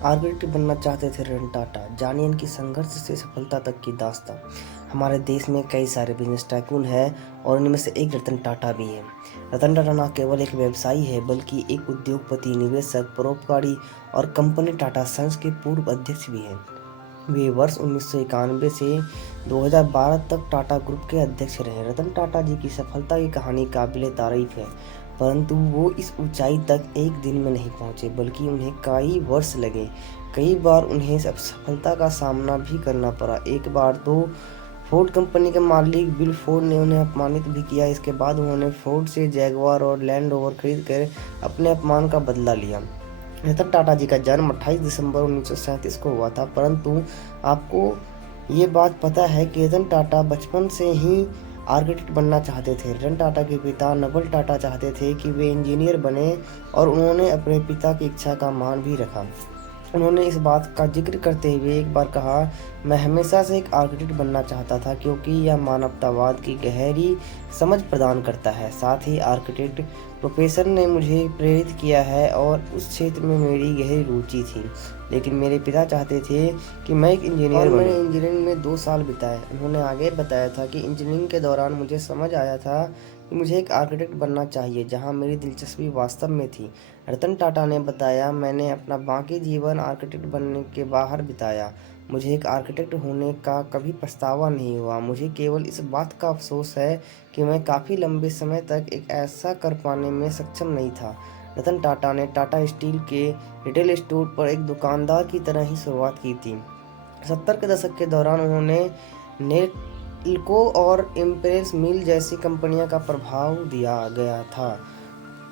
Architect बनना चाहते थे रतन टाटा। जानिए इनकी संघर्ष से सफलता तक की दास्तां। हमारे देश में कई सारे बिजनेस टाइकून हैं और इनमें से एक रतन टाटा भी है। रतन टाटा न केवल एक व्यवसायी है बल्कि एक उद्योगपति, निवेशक, परोपकारी और कंपनी टाटा सन्स के पूर्व अध्यक्ष भी हैं। वे वर्ष 1991 से 2012 तक टाटा ग्रुप के अध्यक्ष रहे। रतन टाटा जी की सफलता की कहानी काबिले तारीफ है, परंतु वो इस ऊंचाई तक एक दिन में नहीं पहुंचे बल्कि उन्हें कई वर्ष लगे। कई बार उन्हें असफलता का सामना भी करना पड़ा। एक बार तो फोर्ड कंपनी के मालिक बिल फोर्ड ने उन्हें अपमानित भी किया। इसके बाद उन्होंने फोर्ड से जैगवार और लैंड रोवर खरीद कर अपने अपमान का बदला लिया। रतन टाटा जी का जन्म 28 दिसंबर 1937 को हुआ था, परंतु आपको ये बात पता है कि रतन टाटा बचपन से ही आर्किटेक्ट बनना चाहते थे। रतन टाटा के पिता नवल टाटा चाहते थे कि वे इंजीनियर बने और उन्होंने अपने पिता की इच्छा का मान भी रखा। उन्होंने इस बात का जिक्र करते हुए एक बार कहा, मैं हमेशा से एक आर्किटेक्ट बनना चाहता था क्योंकि यह मानवतावाद की गहरी समझ प्रदान करता है। साथ ही आर्किटेक्ट प्रोफेशन ने मुझे प्रेरित किया है और उस क्षेत्र में मेरी गहरी रुचि थी। लेकिन मेरे पिता चाहते थे कि मैं एक इंजीनियर बनूं। मैंने इंजीनियरिंग में 2 साल बिताए। उन्होंने आगे बताया था कि इंजीनियरिंग के दौरान मुझे समझ आया था कि मुझे एक आर्किटेक्ट बनना चाहिए जहां मेरी दिलचस्पी वास्तव में थी। रतन टाटा ने बताया, मैंने अपना बाकी जीवन आर्किटेक्ट बनने के बाहर बिताया। मुझे एक आर्किटेक्ट होने का कभी पछतावा नहीं हुआ। मुझे केवल इस बात का अफसोस है कि मैं काफ़ी लंबे समय तक एक ऐसा कर पाने में सक्षम नहीं था। रतन टाटा ने टाटा स्टील के रिटेल स्टोर पर एक दुकानदार की तरह ही शुरुआत की थी। 70 के दशक के दौरान उन्होंने नेल्को और इम्पेरियल मिल जैसी कंपनियों का प्रभाव दिया गया था।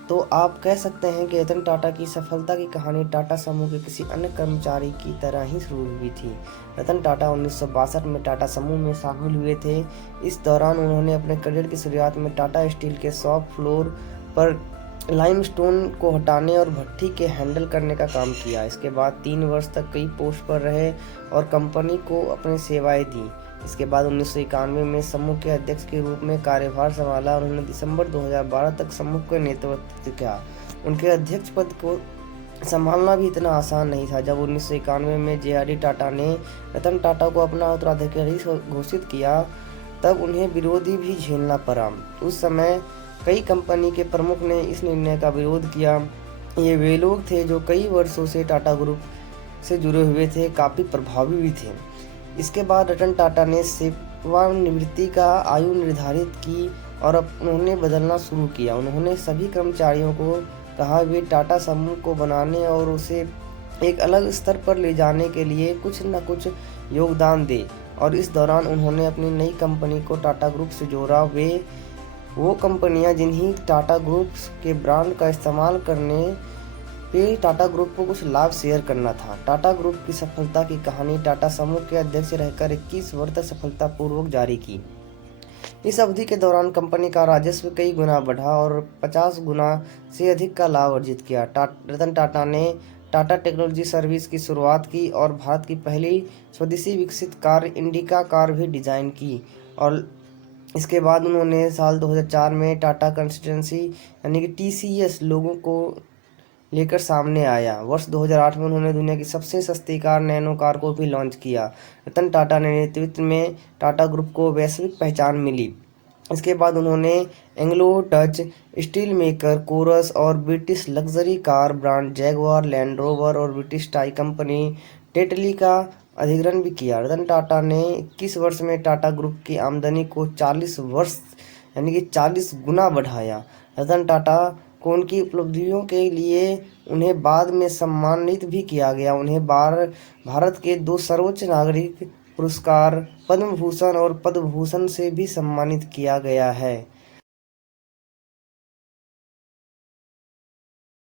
तो आप कह सकते हैं कि रतन टाटा की सफलता की कहानी टाटा समूह के किसी अन्य कर्मचारी की तरह ही शुरू हुई थी। रतन टाटा 1962 में टाटा समूह में शामिल हुए थे। इस दौरान उन्होंने अपने करियर की शुरुआत में टाटा स्टील के शॉप फ्लोर पर लाइमस्टोन को हटाने और भट्ठी के हैंडल करने का काम किया। इसके बाद 3 वर्ष तक कई पोस्ट पर रहे और कंपनी को अपनी सेवाएं दी। इसके बाद 1991 में समूह के अध्यक्ष के रूप में कार्यभार संभाला और उन्होंने दिसंबर 2012 तक समूह का नेतृत्व किया। उनके अध्यक्ष पद को संभालना भी इतना आसान नहीं था। जब 1991 में जे.आर.डी. टाटा ने रतन टाटा को अपना उत्तराधिकारी घोषित किया, तब उन्हें विरोधी भी झेलना पड़ा। उस समय कई कंपनी के प्रमुख ने इस निर्णय का विरोध किया। ये वे लोग थे जो कई वर्षों से टाटा ग्रुप से जुड़े हुए थे, काफ़ी प्रभावी भी थे। इसके बाद रतन टाटा ने सेवानिवृत्ति का आयु निर्धारित की और उन्होंने बदलना शुरू किया। उन्होंने सभी कर्मचारियों को कहा वे टाटा समूह को बनाने और उसे एक अलग स्तर पर ले जाने के लिए कुछ न कुछ योगदान दें, और इस दौरान उन्होंने अपनी नई कंपनी को टाटा ग्रुप से जोड़ा। वो कंपनियां जिन्हें टाटा ग्रुप के ब्रांड का इस्तेमाल करने पे टाटा ग्रुप को कुछ लाभ शेयर करना था। टाटा ग्रुप की सफलता की कहानी टाटा समूह के अध्यक्ष रहकर 21 वर्ष तक सफलतापूर्वक जारी की। इस अवधि के दौरान कंपनी का राजस्व कई गुना बढ़ा और 50 गुना से अधिक का लाभ अर्जित किया। रतन टाटा ने टाटा टेक्नोलॉजी सर्विस की शुरुआत की और भारत की पहली स्वदेशी विकसित कार इंडिका कार भी डिजाइन की। और इसके बाद उन्होंने साल 2004 में टाटा कंसल्टेंसी यानी कि TCS लोगों को लेकर सामने आया। वर्ष 2008 में उन्होंने दुनिया की सबसे सस्ती कार नैनो कार को भी लॉन्च किया। रतन टाटा ने नेतृत्व में टाटा ग्रुप को वैश्विक पहचान मिली। इसके बाद उन्होंने Anglo Dutch steel maker Corus और British luxury car brand Jaguar, Land Rover और ब्रिटिश टाई कंपनी टेटली का अधिग्रहण भी किया। रतन टाटा ने 21 वर्ष में टाटा ग्रुप की आमदनी को 40 गुना बढ़ाया। रतन टाटा को उनकी उपलब्धियों के लिए उन्हें बाद में सम्मानित भी किया गया। उन्हें भारत के 2 सर्वोच्च नागरिक पुरस्कार पद्म भूषण और पद्म भूषण से भी सम्मानित किया गया है।